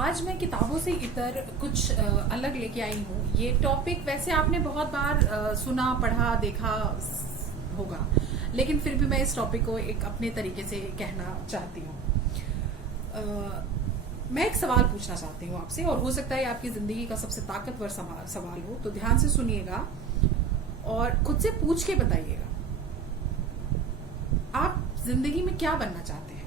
आज मैं किताबों से इतर कुछ अलग लेके आई हूँ। ये टॉपिक वैसे आपने बहुत बार सुना, पढ़ा, देखा होगा, लेकिन फिर भी मैं इस टॉपिक को एक अपने तरीके से कहना चाहती हूँ। मैं एक सवाल पूछना चाहती हूँ आपसे, और हो सकता है आपकी जिंदगी का सबसे ताकतवर सवाल हो, तो ध्यान से सुनिएगा और खुद से पूछ के बताइएगा। आप जिंदगी में क्या बनना चाहते हैं?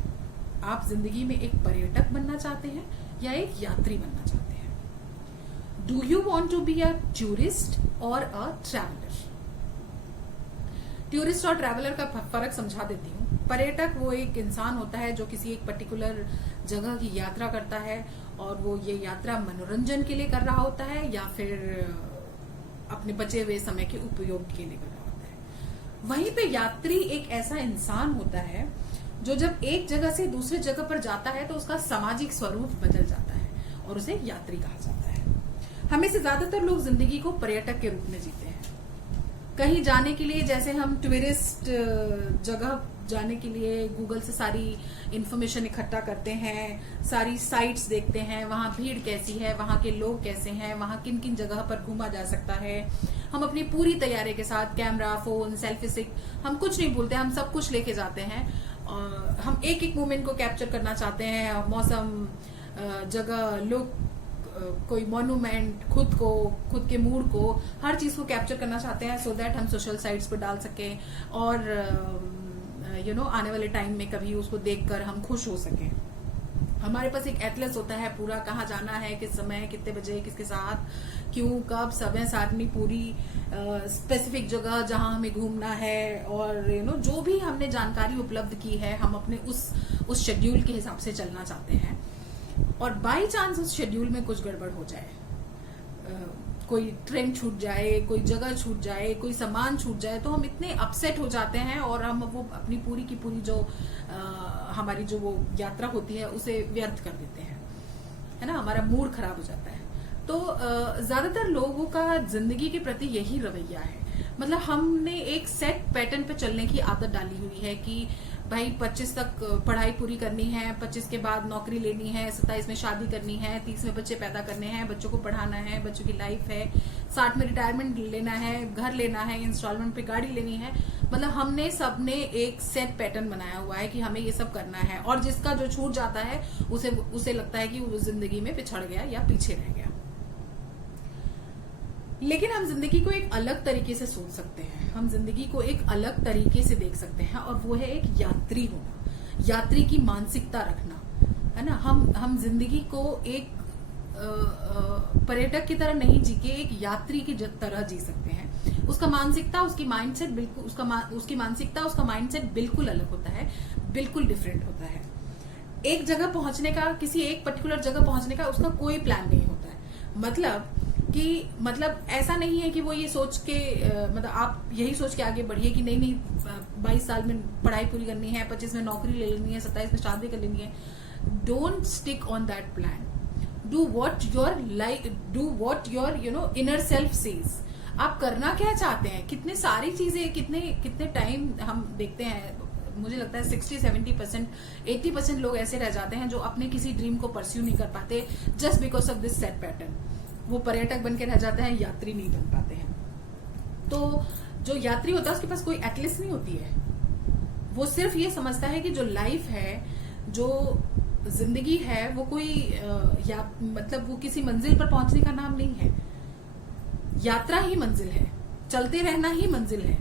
आप जिंदगी में एक पर्यटक बनना चाहते हैं या एक यात्री बनना चाहते हैं? Do you want to be a tourist or a traveller? Tourist और ट्रैवलर का फर्क समझा देती हूँ। पर्यटक वो एक इंसान होता है जो किसी एक पर्टिकुलर जगह की यात्रा करता है, और वो ये यात्रा मनोरंजन के लिए कर रहा होता है या फिर अपने बचे हुए समय के उपयोग के लिए कर रहा होता है। वहीं पे यात्री एक ऐसा इंसान होता है जो जब एक जगह से दूसरे जगह पर जाता है तो उसका सामाजिक स्वरूप बदल जाता है और उसे यात्री कहा जाता है। हमें से ज्यादातर लोग जिंदगी को पर्यटक के रूप में जीते हैं। कहीं जाने के लिए, जैसे हम टूरिस्ट जगह जाने के लिए गूगल से सारी इंफॉर्मेशन इकट्ठा करते हैं, सारी साइट्स देखते हैं, वहां भीड़ कैसी है, वहां के लोग कैसे हैं, वहां किन किन जगह पर घूमा जा सकता है। हम अपनी पूरी तैयारी के साथ कैमरा, फोन, सेल्फी स्टिक, हम कुछ नहीं भूलते, हम सब कुछ लेके जाते हैं। हम एक एक मोमेंट को कैप्चर करना चाहते हैं, मौसम, जगह, लुक, कोई मॉन्यूमेंट, खुद के मूड को, हर चीज को कैप्चर करना चाहते हैं, सो दैट हम सोशल साइट्स पर डाल सकें और आने वाले टाइम में कभी उसको देखकर हम खुश हो सकें। हमारे पास एक एटलस होता है पूरा, कहाँ जाना है, किस समय, कितने बजे, किसके साथ, क्यों, कब, समय सारणी पूरी, स्पेसिफिक जगह जहां हमें घूमना है, और जो भी हमने जानकारी उपलब्ध की है, हम अपने उस शेड्यूल के हिसाब से चलना चाहते हैं। और बाई चांस उस शेड्यूल में कुछ गड़बड़ हो जाए, कोई ट्रेन छूट जाए, कोई जगह छूट जाए, कोई सामान छूट जाए, तो हम इतने अपसेट हो जाते हैं और हम वो अपनी पूरी की पूरी जो हमारी जो वो यात्रा होती है उसे व्यर्थ कर देते हैं, है ना। हमारा मूड खराब हो जाता है। तो ज्यादातर लोगों का जिंदगी के प्रति यही रवैया है। मतलब हमने एक सेट पैटर्न पे चलने की आदत डाली हुई है कि भाई 25 तक पढ़ाई पूरी करनी है, 25 के बाद नौकरी लेनी है, 27 में शादी करनी है, 30 में बच्चे पैदा करने हैं, बच्चों को पढ़ाना है, बच्चों की लाइफ है, 60 में रिटायरमेंट लेना है, घर लेना है, इंस्टॉलमेंट पे गाड़ी लेनी है। मतलब हमने सबने एक सेट पैटर्न बनाया हुआ है कि हमें ये सब करना है, और जिसका जो छूट जाता है उसे लगता है कि वो जिंदगी में पिछड़ गया या पीछे रह गया। लेकिन हम जिंदगी को एक अलग तरीके से सोच सकते हैं, हम जिंदगी को एक अलग तरीके से देख सकते हैं, और वो है एक यात्री होना, यात्री की मानसिकता रखना, है ना। हम जिंदगी को एक पर्यटक की तरह नहीं जी के एक यात्री की तरह जी सकते हैं। उसका मानसिकता, उसकी माइंडसेट बिल्कुल, उसकी मानसिकता, उसका माइंडसेट बिल्कुल अलग होता है, बिल्कुल डिफरेंट होता है। एक जगह पहुंचने का, किसी एक पर्टिकुलर जगह पहुंचने का उसका कोई प्लान नहीं होता है। मतलब ऐसा नहीं है कि वो ये सोच के, मतलब आप यही सोच के आगे बढ़िए कि नहीं 22 साल में पढ़ाई पूरी करनी है, 25 में नौकरी ले लेनी है, 27 में शादी कर लेनी है। Don't stick on that plan. Do what your inner self says. आप करना क्या चाहते हैं? कितने सारी चीजें, कितने टाइम हम देखते हैं, मुझे लगता है 60-70%, 80% लोग ऐसे रह जाते हैं जो अपने किसी ड्रीम को परस्यू नहीं कर पाते, just because of this set pattern. वो पर्यटक बन के रह जाते हैं, यात्री नहीं बन पाते हैं। तो जो यात्री होता है उसके पास कोई एटलिस्ट नहीं होती है। वो सिर्फ ये समझता है कि जो लाइफ है, जो जिंदगी है, वो कोई मतलब वो किसी मंजिल पर पहुंचने का नाम नहीं है। यात्रा ही मंजिल है, चलते रहना ही मंजिल है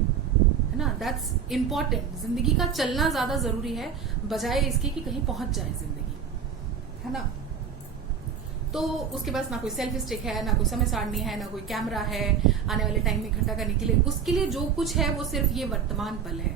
ना। That's important. जिंदगी का चलना ज्यादा जरूरी है बजाय इसके कि कहीं पहुंच जाए जिंदगी, है ना। तो उसके पास ना कोई सेल्फी स्टिक है, ना कोई समय सारणी है, ना कोई कैमरा है आने वाले टाइम में इकट्ठा करने के लिए। उसके लिए जो कुछ है वो सिर्फ ये वर्तमान पल है,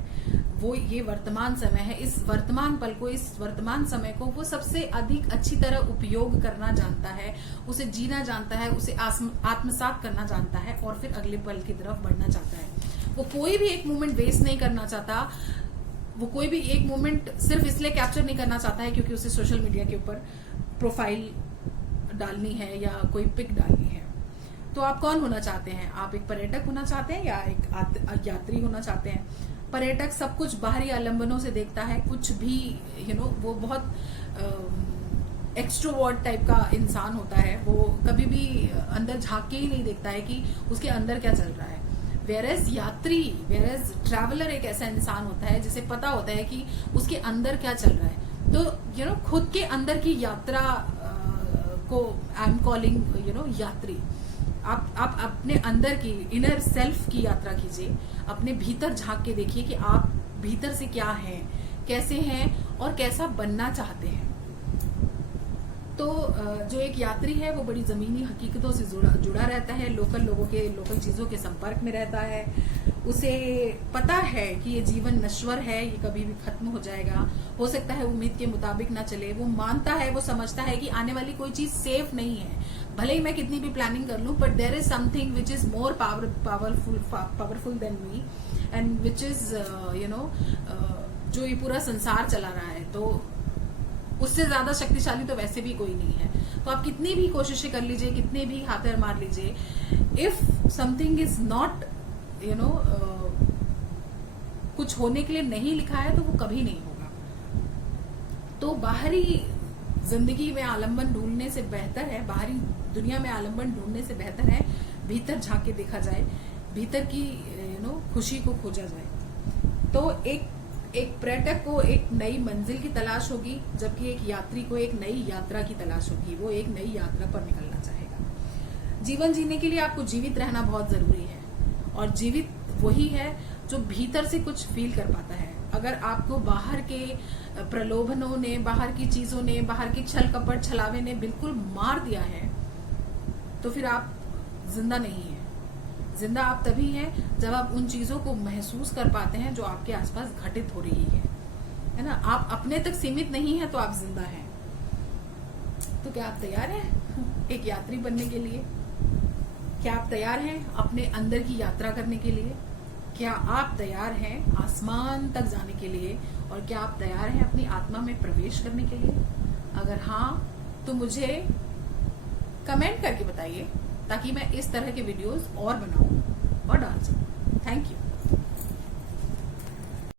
वो ये वर्तमान समय है। इस वर्तमान पल को, इस वर्तमान समय को वो सबसे अधिक अच्छी तरह उपयोग करना जानता है, उसे जीना जानता है, उसे आत्मसात करना जानता है, और फिर अगले पल की तरफ बढ़ना चाहता है। वो कोई भी एक मोमेंट वेस्ट नहीं करना चाहता। वो कोई भी एक मोमेंट सिर्फ इसलिए कैप्चर नहीं करना चाहता है क्योंकि उसे सोशल मीडिया के ऊपर प्रोफाइल डालनी है या कोई पिक डालनी है। तो आप कौन होना चाहते हैं? आप एक पर्यटक होना चाहते हैं या एक यात्री होना चाहते हैं? पर्यटक सब कुछ बाहरी आलंबनों से देखता है, कुछ भी वो बहुत एक्सट्रोवर्ट टाइप का इंसान होता है, वो कभी भी अंदर झांक के ही नहीं देखता है कि उसके अंदर क्या चल रहा है। वेरएज ट्रैवलर एक ऐसा इंसान होता है जिसे पता होता है कि उसके अंदर क्या चल रहा है। तो खुद के अंदर की यात्रा को आई एम कॉलिंग यात्री। आप अपने अंदर की इनर सेल्फ की यात्रा कीजिए, अपने भीतर झांक के देखिए कि आप भीतर से क्या हैं, कैसे हैं और कैसा बनना चाहते हैं। तो जो एक यात्री है वो बड़ी जमीनी हकीकतों से जुड़ा रहता है, लोकल चीजों के संपर्क में रहता है। उसे पता है कि ये जीवन नश्वर है, ये कभी भी खत्म हो जाएगा, हो सकता है उम्मीद के मुताबिक ना चले। वो मानता है, वो समझता है कि आने वाली कोई चीज सेफ नहीं है, भले ही मैं कितनी भी प्लानिंग कर लूं, but there is something which is more powerful than me and which is जो ये पूरा संसार चला रहा है, तो उससे ज्यादा शक्तिशाली तो वैसे भी कोई नहीं है। तो आप कितनी भी कोशिशें कर लीजिए, कितने भी हाथ मार लीजिए, इफ समथिंग इज नॉट कुछ होने के लिए नहीं लिखा है तो वो कभी नहीं होगा। तो बाहरी जिंदगी में आलम्बन ढूंढने से बेहतर है, बाहरी दुनिया में आलम्बन ढूंढने से बेहतर है भीतर झांक के देखा जाए, भीतर की खुशी को खोजा जाए। तो एक पर्यटक को एक नई मंजिल की तलाश होगी, जबकि एक यात्री को एक नई यात्रा की तलाश होगी। वो एक नई यात्रा पर निकलना चाहेगा। जीवन जीने के लिए आपको जीवित रहना बहुत जरूरी है, और जीवित वही है जो भीतर से कुछ फील कर पाता है। अगर आपको बाहर के प्रलोभनों ने, बाहर की चीजों ने, बाहर की छल कपट छलावे ने बिल्कुल मार दिया है, तो फिर आप जिंदा नहीं है। जिंदा आप तभी हैं जब आप उन चीजों को महसूस कर पाते हैं जो आपके आसपास घटित हो रही है ना। आप अपने तक सीमित नहीं है तो आप जिंदा हैं। तो क्या आप तैयार हैं एक यात्री बनने के लिए? क्या आप तैयार हैं अपने अंदर की यात्रा करने के लिए? क्या आप तैयार हैं आसमान तक जाने के लिए? और क्या आप तैयार हैं अपनी आत्मा में प्रवेश करने के लिए? अगर हाँ, तो मुझे कमेंट करके बताइए, ताकि मैं इस तरह के वीडियोस और बनाऊं और डाल सकूं। Thank you.